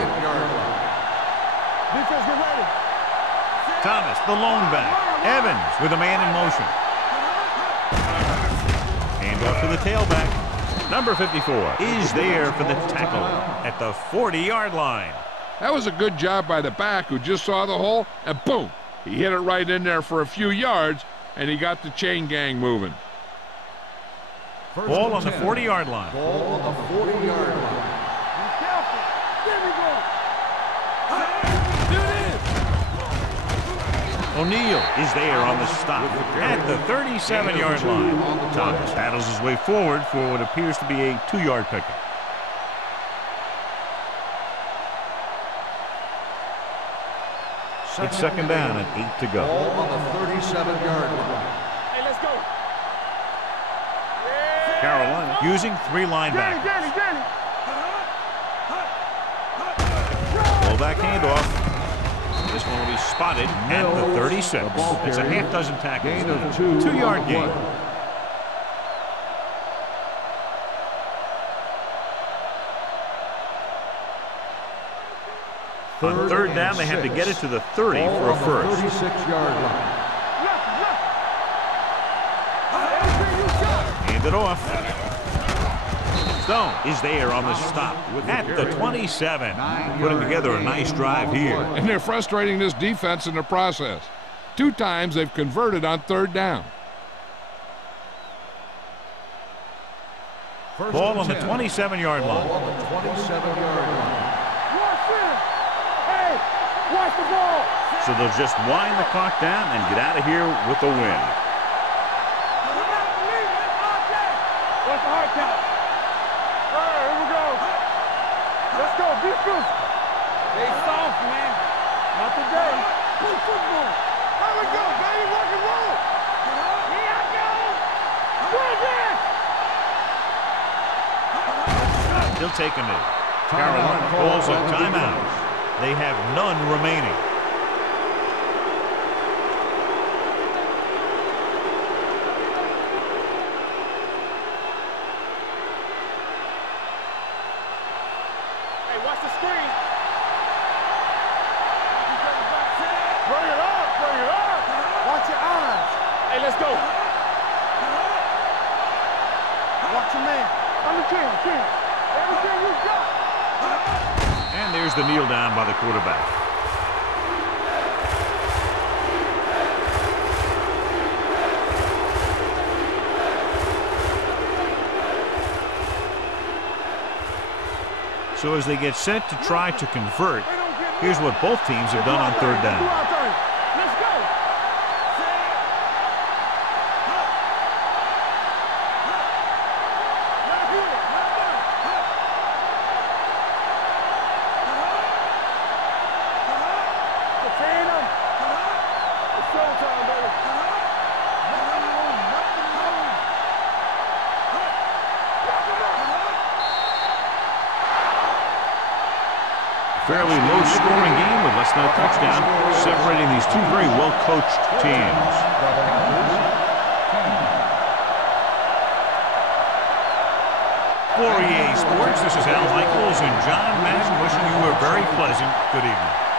get ready. Thomas, the lone back. Evans with a man in motion. Hand off to the tailback. Number 54 is there for the tackle at the 40-yard line. That was a good job by the back who just saw the hole, and boom, he hit it right in there for a few yards, and he got the chain gang moving. Ball on the 40-yard line. Ball on the 40-yard line. Be careful. Give me one. O'Neal is there on the stop at the 37-yard line. Thomas paddles his way forward for what appears to be a 2-yard pickup. It's 2nd down and 8 to go. Ball on the 37-yard line. Hey, let's go. Carolina using 3 linebackers. Danny. Fullback handoff. This one will be spotted at the 36. It's a half dozen tackles. Gain of 2-yard gain. On 3rd down, they have to get it to the 30 for a first. 36-yard line. Hand it off. Stone is there on the stop at the 27. Putting together a nice drive here. And they're frustrating this defense in the process. 2 times they've converted on 3rd down. Ball on the 27-yard line. Ball on the 27-yard line. Hey, watch the ball. So they'll just wind the clock down and get out of here with a win. What's the hard count? All right, here we go. Let's go. Be good. They soft, man. Not today. Play football. Here we go, baby. Rock and roll. Here I go. Do it again. He'll take a knee. Carolina calls a timeout. They have none remaining. Hey, watch the screen. Bring it up. Watch your eyes. Hey, let's go. Watch your man. On the chin. Everything you got. And there's the kneel down by the quarterback. So as they get set to try to convert, here's what both teams have done on third down. Let's go. Fairly low-scoring game with less than a touchdown, separating these two very well-coached teams. For EA Sports, this is Al Michaels and John Madden wishing you a very pleasant good evening.